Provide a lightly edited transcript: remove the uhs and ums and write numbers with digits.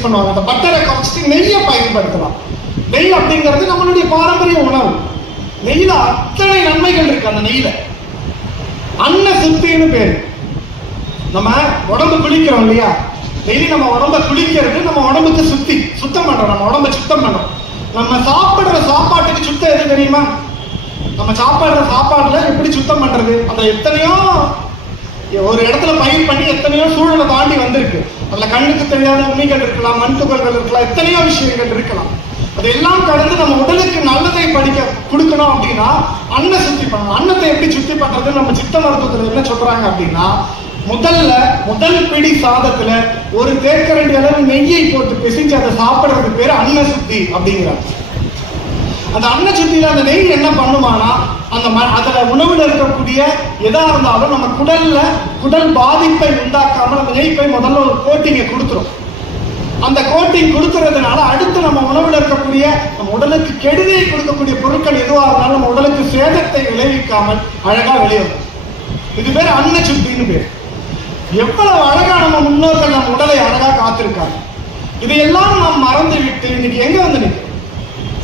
Use பண்ணுவாங்க. அந்த பட்டரை குறைச்சிட்டு நெய்யை பயன்படுத்தலாம். நெய் அப்படிங்கிறது நம்மளுடைய பாரம்பரிய உணவு. நெய்யில அத்தனை நன்மைகள் இருக்கு. அந்த நெய்யில அன்ன சுத்தின்னு பேரு. நம்ம உடம்பு குளிக்கிறோம் இல்லையா, டெய்லி நம்ம உடம்ப குளிக்கிறது நம்ம உடம்புக்கு சுத்தம் பண்றோம். நம்ம உடம்ப சுத்தம் பண்றோம். நம்ம சாப்பிடுற சாப்பாட்டுக்கு சுத்தம் எது தெரியுமா? நம்ம சாப்பிடுற சாப்பாடுல எப்படி சுத்தம் பண்றது? அந்த எத்தனையோ ஒரு இடத்துல பயிர் பண்ணி எத்தனையோ சூழலை தாண்டி வந்திருக்கு. அதுல கண்ணுக்கு தெரியாத உண்மைகள் இருக்கலாம், மண் துகள்கள் இருக்கலாம், எத்தனையோ விஷயங்கள் இருக்கலாம். அதெல்லாம் கடந்து நம்ம உடலுக்கு நல்லதை கொடுக்கணும் அப்படின்னா அன்ன சுத்தி பண்ணணும். அன்னத்தை எப்படி சுத்தி பண்றது? நம்ம சித்த மருத்துவத்துல என்ன சொல்றாங்க அப்படின்னா, முதல் பிடி சாதத்துல ஒரு தேக்கரண்டி அளவு நெய்யை போட்டு பிசைஞ்சு அதை சாப்பிடுறது பேரு அன்ன சுத்தி அப்படிங்கிறாங்க. அந்த அன்ன சுத்தியில அந்த நெய் என்ன பண்ணுமானா, அதுல உணவுல இருக்கக்கூடிய எதா இருந்தாலும் நம்ம குடல் பாதிப்பை உண்டாக்காமல் அந்த நெய் போய் முதல்ல ஒரு கோட்டிங்கை கொடுத்துரும். அந்த கோட்டிங் கொடுக்கறதுனால அடுத்து நம்ம உணவுல இருக்கக்கூடிய நம்ம உடலுக்கு கெடுதியை கொடுக்கக்கூடிய பொருட்கள் எதுவாக இருந்தாலும் நம்ம உடலுக்கு சேதத்தை விளைவிக்காமல் அழகா வெளிவரும். இது பேர் அன்ன சுத்தின்னு பேர். எவ்வளவு அழகா நம்ம முன்னோர்கள் நம்ம உடலை அழகா காத்திருக்காங்க. இதையெல்லாம் நாம் மறந்து விட்டு இன்னைக்கு எங்க வந்து நிற்கிறோம்?